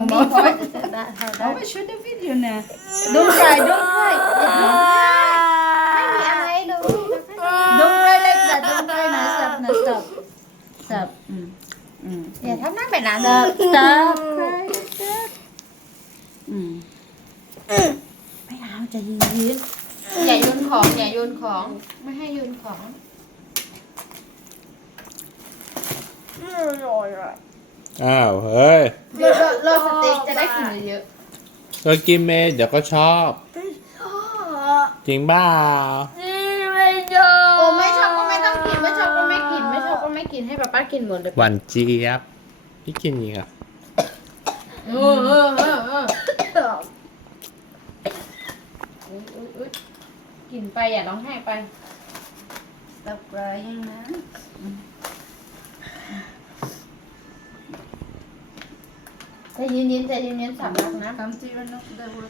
Oh, I should the video now. Don't cry, don't cry. Don't cry like that. Don't cry now. Stop, now stop. Stop. อย่าทำหน้าแบบนั้น Stop, stop. Cry like that. ไม่เอาจะยืน อย่าโยนของอย่าโยนของไม่ให้โยนของ อ้าวเฮ้ย โรสเต็กจะได้กินเยอะ ก็กินเมย์เดี๋ยวก็ชอบจริงบ้า โอ้ไม่ชอบก็ไม่ต้องกินไม่ชอบก็ไม่กินไม่ชอบก็ไม่กินให้ป้ากินหมดเลย หวานเจี๊ยบพี่กินอีกอ่ะ กินไปอย่าร้องไห้ไป Stop crying now. ใจเย็นๆใจเย็นๆสำลักนะ Come to your nose. That will